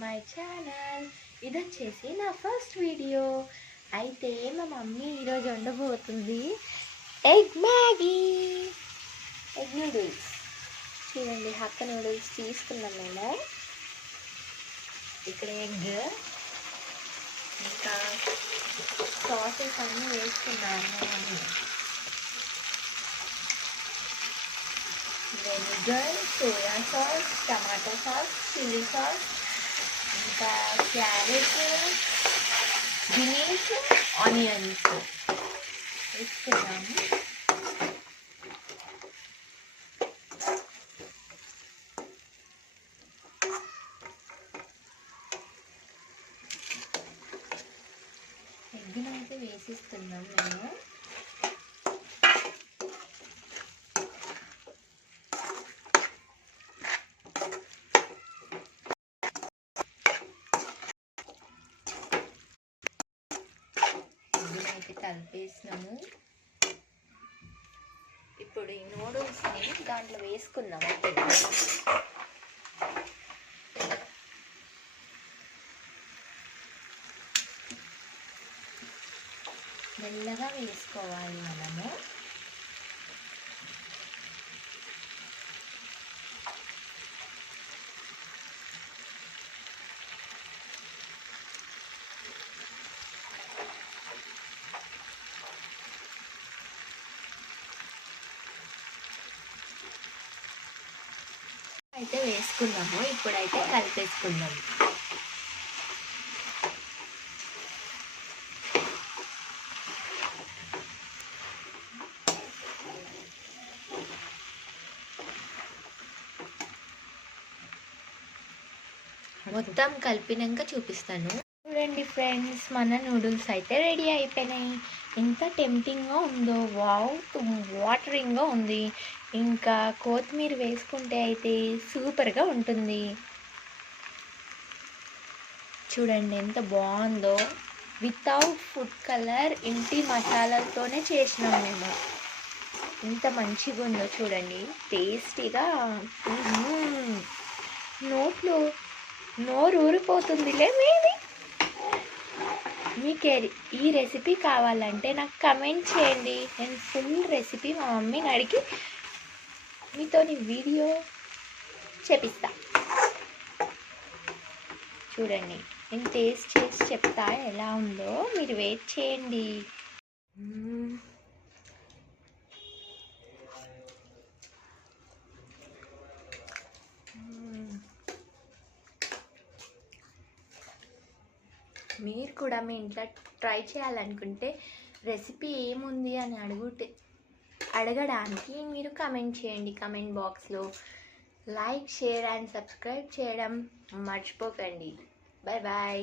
My channel. ఇది వచ్చేసి నా ఫస్ట్ వీడియో. అయితే మా మమ్మీ ఈరోజు వండబోతుంది ఎగ్ మ్యాగీ, ఎగ్ నూడిల్స్. చూడండి, హక్క నూడిల్స్ తీసుకున్నాం మేము. ఇక్కడ ఎగ్ ఇంకా సాసెస్ అన్నీ వేసుకున్నాము. Vinegar, soya sauce, tomato sauce, chilli sauce, ఇంకా క్యారెట్, బీన్స్, ఆనియన్స్ వేసుకున్నాము. ఎగ్గునైతే వేసిస్తున్నాం మేము. ఎగ్గునైతే కలిపేసినాము. ఇప్పుడు ఈ నూడిల్స్ని దాంట్లో వేసుకుందాము. మెల్లగా వేసుకోవాలి మనము. అయితే వేసుకున్నాము. ఇప్పుడైతే కలిపేసుకుందాము. మొత్తం కలిపినాక చూపిస్తాను. చూడండి ఫ్రెండ్స్, మన నూడిల్స్ అయితే రెడీ అయిపోయినాయి. ఎంత టెంప్టింగ్గా ఉందో, వావ్, వాటరింగ్గా ఉంది. ఇంకా కొత్తిమీర వేసుకుంటే అయితే సూపర్గా ఉంటుంది. చూడండి ఎంత బాగుందో. వితౌట్ ఫుడ్ కలర్, ఇంటి మసాలాలతోనే చేసినాం మేము. ఎంత మంచిగా ఉందో చూడండి, టేస్టీగా. నోట్లో నోరు ఊరిపోతుందిలే మీది. మీకు ఈ రెసిపీ కావాలంటే నాకు కమెంట్ చేయండి. నేను ఫుల్ రెసిపీ మా మమ్మీని అడిగి మీతో వీడియో చేపిస్తా. చూడండి, నేను టేస్ట్ చేసి చెప్తా ఎలా ఉందో, మీరు వెయిట్ చేయండి. మీరు కూడా మీ ఇంట్లో ట్రై చేయాలనుకుంటే రెసిపీ ఏముంది అని అడగడానికి మీరు కమెంట్ చేయండి. కమెంట్ బాక్స్లో లైక్, షేర్ అండ్ సబ్స్క్రైబ్ చేయడం మర్చిపోకండి. Bye bye.